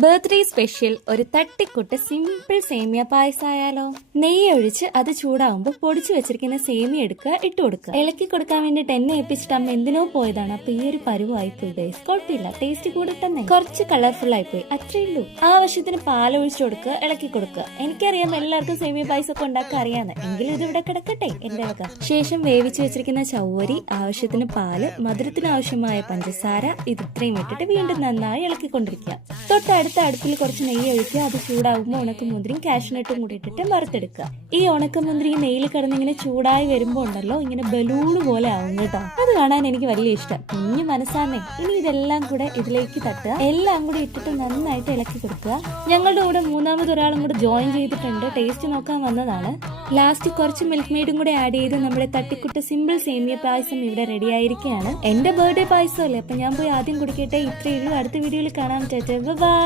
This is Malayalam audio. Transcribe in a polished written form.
ബർത്ത്ഡേ സ്പെഷ്യൽ ഒരു തട്ടിക്കുട്ട് സിമ്പിൾ സേമിയ പായസമായാലോ. നെയ്യ് ഒഴിച്ച് അത് ചൂടാവുമ്പോൾ പൊടിച്ചു വെച്ചിരിക്കുന്ന സേമിയ എടുക്കുക, ഇട്ട് കൊടുക്കുക. ഇളക്കി കൊടുക്കാൻ വേണ്ടിട്ട് എന്നെ ഏൽപ്പിച്ചിട്ട് അമ്മ എന്തിനോ പോയതാണ്. അപ്പൊ ഈ ഒരു പരുവായിപ്പോയി ഗൈസ്. കുഴപ്പമില്ല, ടേസ്റ്റ് കൂടെ തന്നെ കുറച്ച് കളർഫുൾ ആയിപ്പോയി, അത്രേ ഉള്ളൂ. ആവശ്യത്തിന് പാൽ ഒഴിച്ചു കൊടുക്കുക, ഇളക്കി കൊടുക്കുക. എനിക്കറിയാം എല്ലാവർക്കും സേമിയ പായസം ഒക്കെ ഉണ്ടാക്കാൻ അറിയാന്ന്, എങ്കിലും ഇത് ഇവിടെ കിടക്കട്ടെ എന്റെ വക. ശേഷം വേവിച്ചു വെച്ചിരിക്കുന്ന ചവ്വരി, ആവശ്യത്തിന് പാല്, മധുരത്തിന് ആവശ്യമായ പഞ്ചസാര, ഇത് ഇത്രയും ഇട്ടിട്ട് വീണ്ടും നന്നായി ഇളക്കിക്കൊണ്ടിരിക്കുക. തൊട്ടടുത്ത അടുപ്പിൽ കുറച്ച് നെയ്യ് ഒഴിക്കുക. അത് ചൂടാകുമ്പോൾ ഉണക്കമുന്തിരിയും കാഷ്നട്ടും കൂടി ഇട്ടിട്ട് വറുത്തെടുക്കുക. ഈ ഉണക്കമുന്തിരി നെയ്യിൽ കിടന്ന് ഇങ്ങനെ ചൂടായി വരുമ്പോ ഉണ്ടല്ലോ, ഇങ്ങനെ ബലൂണ് പോലെ ആവും കേട്ടോ. അത് കാണാൻ എനിക്ക് വലിയ ഇഷ്ടം. കുഞ്ഞു മനസ്സാന്നേ. ഇനി ഇതെല്ലാം കൂടെ ഇതിലേക്ക് തട്ടുക. എല്ലാം കൂടി ഇട്ടിട്ട് നന്നായിട്ട് ഇളക്കി കൊടുക്കുക. ഞങ്ങളുടെ കൂടെ മൂന്നാമതൊരാളും കൂടെ ജോയിൻ ചെയ്തിട്ടുണ്ട്, ടേസ്റ്റ് നോക്കാൻ വന്നതാണ്. ലാസ്റ്റ് കുറച്ച് മിൽക്ക് മെയ്ഡും കൂടെ ആഡ് ചെയ്ത് നമ്മുടെ തട്ടിക്കുട്ട് സിമ്പിൾ സേമിയ പായസം ഇവിടെ റെഡി ആയിരിക്കുകയാണ്. എന്റെ ബർത്ത്ഡേ പായസം അല്ലേ, അപ്പൊ ഞാൻ പോയി ആദ്യം കുടിക്കട്ടെ. ഇത്രയേ ഉള്ളൂ. അടുത്ത വീഡിയോയിൽ കാണാം. ബൈ.